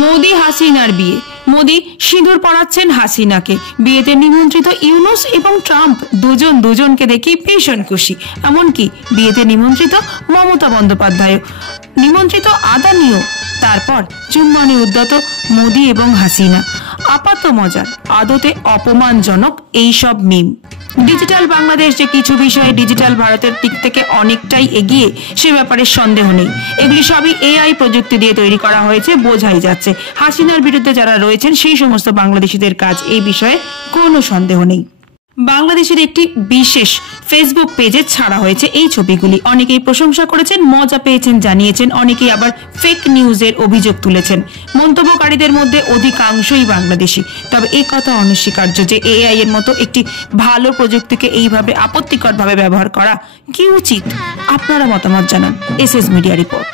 মোদি হাসিনার বিয়ে। মোদি সিঁদুর পরাচ্ছেন হাসিনাকে। বিয়েতে নিমন্ত্রিত ইউনূস এবং ট্রাম্প দুজনকে দেখে ভীষণ খুশি। এমনকি বিয়েতে নিমন্ত্রিত মমতা বন্দ্যোপাধ্যায়, নিমন্ত্রিত আদানিও। তারপর চুম্বনে উদ্যত মোদি এবং হাসিনা। আপাত মজার, আদতে অপমানজনক এইসব মিম। ডিজিটাল বাংলাদেশ যে কিছু বিষয়ে ডিজিটাল ভারতের দিক থেকে অনেকটাই এগিয়ে, সে ব্যাপারে সন্দেহ নেই। এগুলি সবই এআই প্রযুক্তি দিয়ে তৈরি করা হয়েছে, বোঝাই যাচ্ছে। হাসিনার বিরুদ্ধে যারা রয়েছেন সেই সমস্ত বাংলাদেশিদের কাজ, এই বিষয়ে কোনো সন্দেহ নেই। বাংলাদেশের একটি বিশেষ ফেসবুক পেজে ছাড়া হয়েছে এই ছবিগুলি। অনেকেই প্রশংসা করেছেন, মজা পেয়েছেন, জানিয়েছেন। অনেকেই আবার ফেক নিউজের অভিযোগ তুলেছেন। মন্তব্যকারীদের মধ্যে অধিকাংশই বাংলাদেশি। তবে এই কথা অনস্বীকার্য যে এআই এর মতো একটি ভালো প্রযুক্তিকে এইভাবে আপত্তিকরভাবে ব্যবহার করা কি উচিত? আপনারা মতামত জানান। SS media report.